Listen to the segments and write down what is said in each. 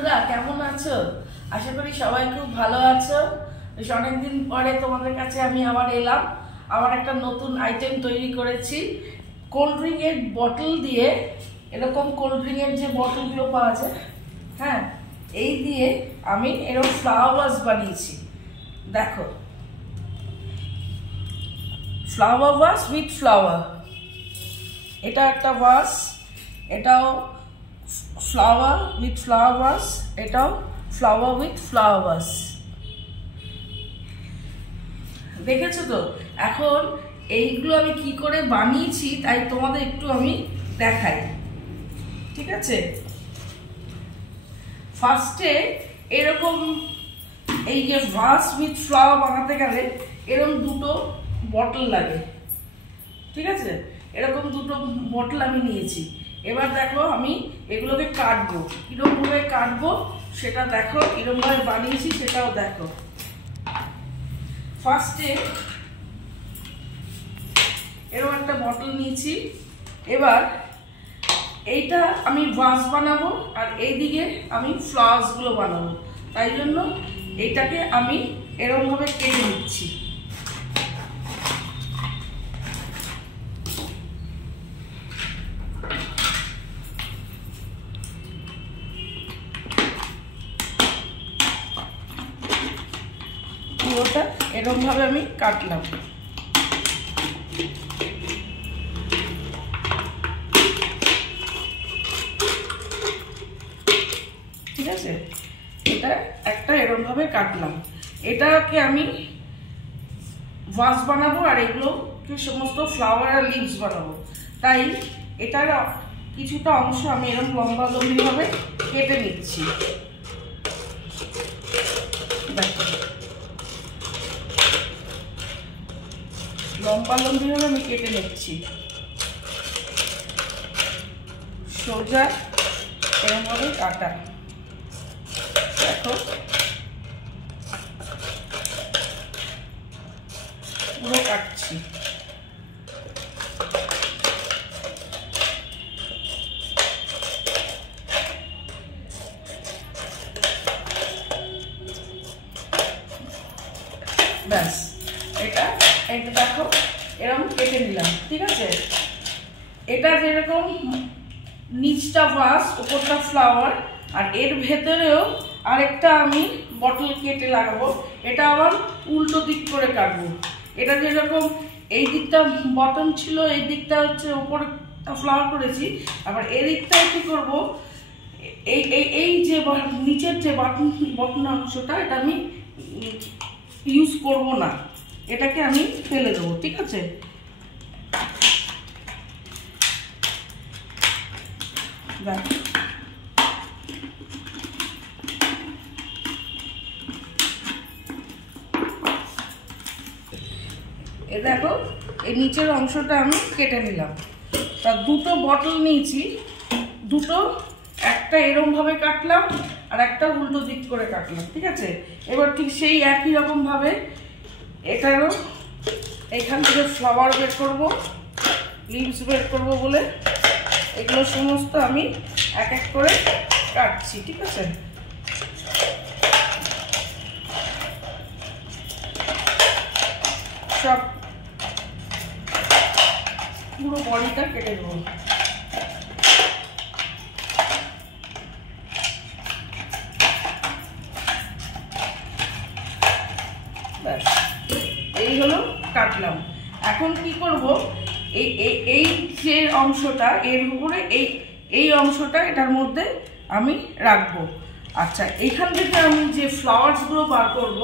বন্ধুরা কেমন আছো? আশা করি সবাই খুব ভালো আছো। অনেকদিন পরে তোমাদের কাছে আমি আবার এলাম। আবার একটা নতুন আইটেম তৈরি করেছি। কোল্ড ড্রিঙ্কের বটল দিয়ে, এরকম কোল্ড ড্রিঙ্কের যে বটলগুলো পাওয়া যায়, হ্যাঁ, এই দিয়ে আমি এরকম ফ্লাওয়ার ভাস বানিয়েছি। দেখো, ফ্লাওয়ার ভাস উইথ ফ্লাওয়ার। এটা একটা ভাস, এটাও ফ্লাওয়ার উইথ ফ্লাওয়ার ভাস, এটাও ফ্লাওয়ার উইথ ফ্লাওয়ার ভাস। দেখেছো তো? এখন এইগুলো আমি কি করে বানিয়েছি তাই তোমাদের একটু আমি দেখাই, ঠিক আছে? ফার্স্টে এরকম এই যে ভাস উইথ ফ্লাওয়ার বানাতে গেলে এরকম দুটো বটল লাগে, ঠিক আছে? এরকম দুটো বটল আমি নিয়েছি। এবার দেখো আমি এগুলোকে কাটবো, কিরকম ভাবে কাটবো সেটা দেখো, কিরকম ভাবে বানিয়েছি সেটাও দেখো। ফার্স্টে এরকম একটা বটল নিয়েছি। এবার এইটা আমি ভাস বানাবো আর এইদিকে আমি ফ্লাওয়ার্স গুলো বানাবো, তাই জন্য এইটাকে আমি এরকম ভাবে কেটে নিচ্ছি। পুরোটা এরকম ভাবে আমি কাটলাম। ঠিক আছে, এটা একটা এরকম ভাবে কাটলাম। এটাকে আমি ভাস বানাবো আর এগুলোকে সমস্ত ফ্লাওয়ার আর লিভস বানাবো, তাই এটার কিছুটা অংশ আমি এরকম লম্বা লম্বি ভাবে কেটে নিচ্ছি। দেখো, লম্বা লম্বি ভাবে আমি কেটে নিচ্ছি, সোজা এরকম ভাবে কাটা। দেখো, পুরো কাটছি। ব্যাস, এটা দেখো এরকম কেটে নিলাম, ঠিক আছে? এটা যেরকম নিচটা ভাস, উপরটা ফ্লাওয়ার, আর এর ভেতরেও আরেকটা আমি বটল কেটে লাগাবো। এটা আবার উল্টো দিক করে কাটবো। এটা যেরকম এই দিকটা বটম ছিল, এই দিকটা হচ্ছে উপরে ফ্লাওয়ার করেছি, আবার এই দিকটাও কি করবো, এই এই এই যে নিচের যে বটন অংশটা, এটা আমি ইউজ করব না, এটাকে আমি ফেলে দেবো, ঠিক আছে? দেখ, এ দেখো, এই নিচের অংশটা আমি কেটে নিলাম। তা দুটো বটল নিয়েছি, দুটো, একটা এরকম ভাবে কাটলাম আর একটা উল্টো দিক করে কাটলাম, ঠিক আছে? এবার ঠিক সেই একই রকম ভাবে এটারও এখান থেকে ফ্লাওয়ার বের করবো, লিভস বের করবো বলে এগুলো সমস্ত আমি এক এক করে কাটছি, ঠিক আছে? সব পুরো বডিটা কেটে দেবো। ব্যাস, এই হলো কাটলাম। এখন কি করব, এই যে অংশটা এর উপরে এই অংশটা এটার মধ্যে আমি রাখবো। আচ্ছা, এখান থেকে আমি যে ফ্লাওয়ার্স গুলো বার করব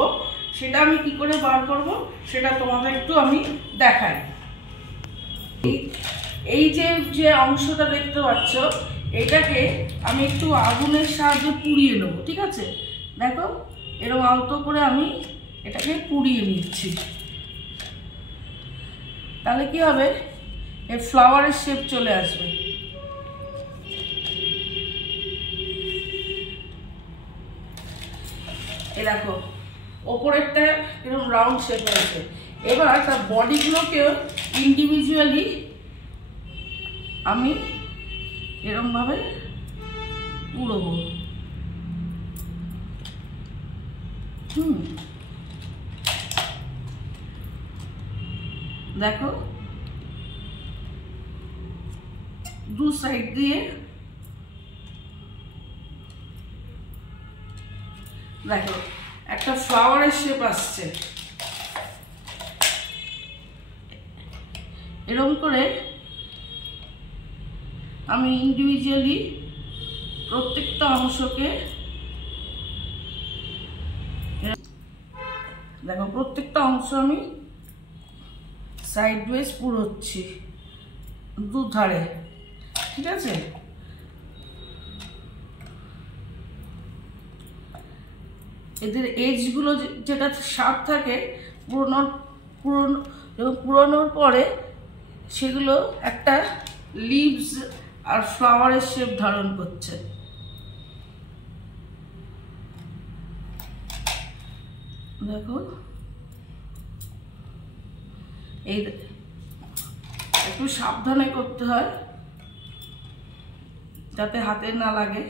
সেটা আমি কি করে বার করব সেটা তোমাদের একটু আমি দেখাই। এই যে অংশটা দেখতে পাচ্ছ, এটাকে আমি একটু আগুনের সাহায্যে পুড়িয়ে নেব, ঠিক আছে? দেখো, এরকম আলতো করে আমি এটাকে পুড়িয়ে নিচ্ছি। তাহলে কি হবে, এই ফ্লাওয়ারের শেপ চলে আসবে। এই দেখো, ওপরেরটা এরকম রাউন্ড শেপ হয়েছে। এবার তার বডিগুলোকেও ইন্ডিভিজুয়ালি আমি এরকম ভাবে উড়বো। দেখো দু সাইড দিয়ে দেখো একটা ফ্লাওয়ারের শেপ আসছে। এরকম করে আমি ইন্ডিভিজুয়ালি প্রত্যেকটা অংশকে দেখো প্রত্যেকটা অংশ আমি সাইড ওয়েজ পুরোচ্ছি দুধারে, ঠিক আছে। এদের এজগুলো যেটা শার্প থাকে পুরোনোর পরে সেগুলো একটা লিভস আর ফ্লাওয়ারের শেপ ধারণ করছে। দেখো এই একটু সাবধানে করতে হয় যাতে হাতে না লাগে।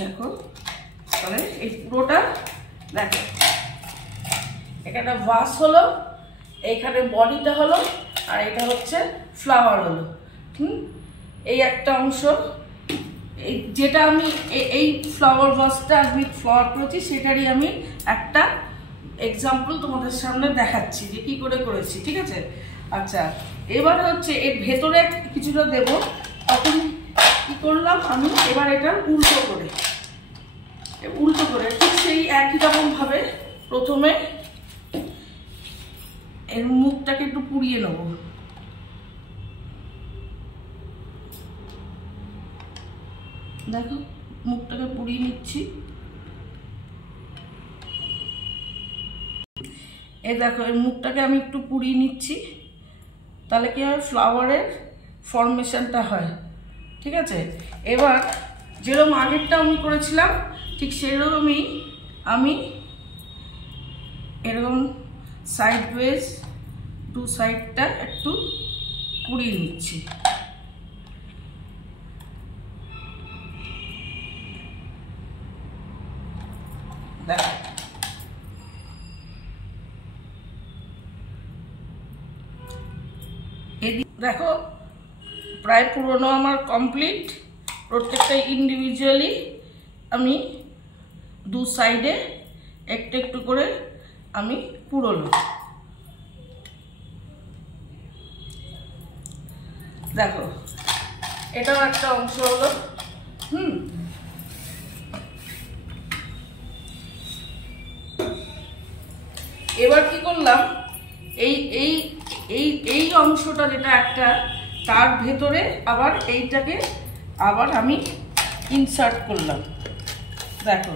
দেখো তাহলে এই পুরোটা দেখো এখানে ভাস হলো, এইখানে বডিটা হলো, আর এটা হচ্ছে ফ্লাওয়ার হলো। এই একটা অংশ, এই যেটা আমি এই ফ্লাওয়ার ভাসটা আমি ফ্লাওয়ার করেছি সেটারই আমি একটা এক্সাম্পল তোমাদের সামনে দেখাচ্ছি যে কি করে করেছি, ঠিক আছে। আচ্ছা এবার হচ্ছে এর ভেতরে কিছুটা দেব, তখন কি করলাম আমি এবার এটা উল্টো করে ঠিক সেই একই রকম ভাবে প্রথমে এর মুখটাকে একটু পুড়িয়ে নেব। দেখো মুখটাকে পুড়িয়ে নিচ্ছি। এই দেখো এর মুখটাকে আমি একটু পুড়িয়ে নিচ্ছি, তাহলে কি হয় ফ্লাওয়ারের ফর্মেশনটা হয়, ঠিক আছে। এবার যেরকম আগেরটা আমি করেছিলাম ঠিক সেরকমই আমি এরকম সাইড ওয়েজ দু সাইডটা একটু পুড়িয়ে নিচ্ছি। দেখো দেখো প্রায় পুরোনো আমার কমপ্লিট। প্রত্যেকটা ইন্ডিভিজুয়ালি আমি দু সাইডে একটু একটু করে আমি পুরোনো। দেখো এটাও একটা অংশ হলো। এবার কি করলাম, এই এই এই এই অংশটা যেটা একটা তার ভেতরে আবার এইটাকে আবার আমি ইনসার্ট করলাম। দেখো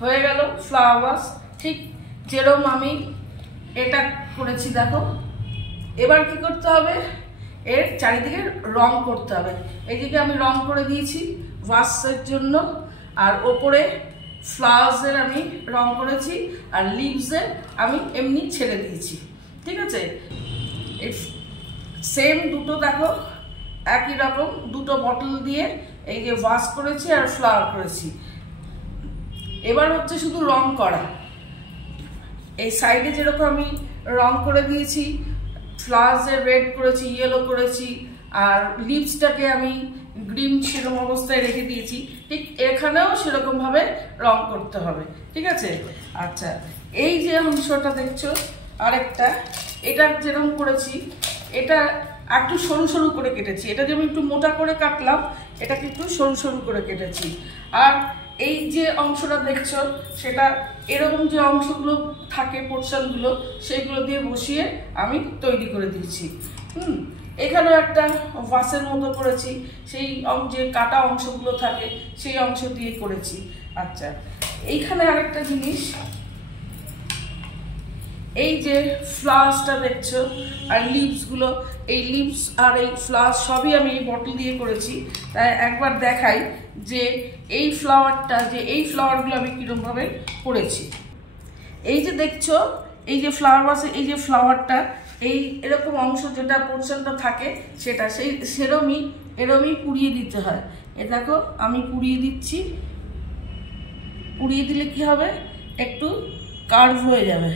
হয়ে গেল ফ্লাওয়ার ভাস, ঠিক যেরকম আমি এটা করেছি। দেখো এবার কি করতে হবে, এর চারিদিকে রং করতে হবে। এইদিকে আমি রং করে দিয়েছি ভাসের জন্য, আর ওপরে ফ্লাওয়ার্সের আমি রং করেছি, আর লিভসের আমি এমনি ছেড়ে দিয়েছি, ঠিক আছে। সেম দুটো দেখো একই রকম দুটো বটল দিয়ে এই যে ভাস করেছি আর ফ্লাওয়ার করেছি। এবার হচ্ছে শুধু রং করা। এই সাইডে যেরকম আমি রং করে দিয়েছি, ফ্লাওয়ার্সের রেড করেছি, ইয়েলো করেছি, আর লিভসটাকে আমি গ্রিন সেরকম অবস্থায় রেখে দিয়েছি, ঠিক এখানেও সেরকম ভাবে রং করতে হবে, ঠিক আছে। আচ্ছা এই যে অংশটা দেখছো আরেকটা, এটা যেরকম করেছি এটা একটু সরু সরু করে কেটেছি। এটা যে আমি একটু মোটা করে কাটলাম, এটাকে একটু সরু সরু করে কেটেছি। আর এই যে অংশটা দেখছো সেটা এরকম যে অংশগুলো থাকে পোর্শনগুলো সেইগুলো দিয়ে বসিয়ে আমি তৈরি করে দিয়েছি। এখানেও একটা ভাসের মতো করেছি, সেই যে কাটা অংশগুলো থাকে সেই অংশ দিয়ে করেছি। আচ্ছা এইখানে আরেকটা জিনিস, এই যে ফ্লাওয়ার্সটা দেখছো আর লিভসগুলো, এই লিভস আর এই ফ্লাওয়ার্স সবই আমি এই বটল দিয়ে করেছি। তাই একবার দেখাই যে এই ফ্লাওয়ারগুলো আমি কীরকমভাবে করেছি। এই যে দেখছো এই যে ফ্লাওয়ার ভাসে এই যে ফ্লাওয়ারটা, এই এরকম অংশ যেটা পোর্শনটা থাকে সেটা এরমই পুড়িয়ে দিতে হয়। এ দেখো আমি পুড়িয়ে দিচ্ছি। পুড়িয়ে দিলে কি হবে, একটু কার্ভ হয়ে যাবে।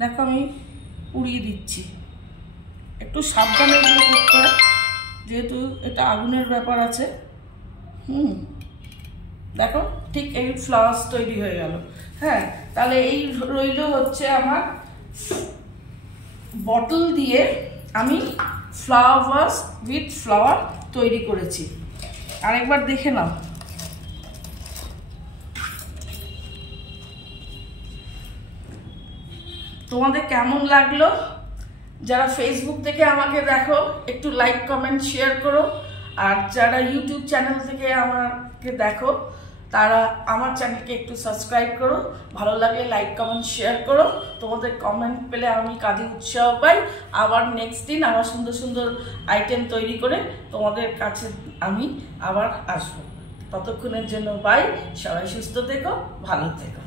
দেখো আমি পুড়িয়ে দিচ্ছি। একটু সাবধানে এগুলো করতে হয়, যেহেতু এটা আগুনের ব্যাপার আছে। দেখো ঠিক এই ফ্লাওয়ার্স তৈরি হয়ে গেল। হ্যাঁ, তাহলে এই রইল হচ্ছে আমার বটল দিয়ে আমি ফ্লাওয়ার ভাস উইথ ফ্লাওয়ার তৈরি করেছি। আরেকবার দেখে নাও। তোমাদের কেমন লাগলো? যারা ফেসবুক থেকে আমাকে দেখো একটু লাইক কমেন্ট শেয়ার করো, আর যারা ইউটিউব চ্যানেল থেকে আমাকে দেখো তারা আমার চ্যানেলকে একটু সাবস্ক্রাইব করো। ভালো লাগলে লাইক কমেন্ট শেয়ার করো। তোমাদের কমেন্ট পেলে আমি কাজে উৎসাহ পাই। আবার নেক্সট দিন আবার সুন্দর সুন্দর আইটেম তৈরি করে তোমাদের কাছে আমি আবার আসবো। ততক্ষণের জন্য বাই। সবাই সুস্থ থেকো, ভালো থেকো।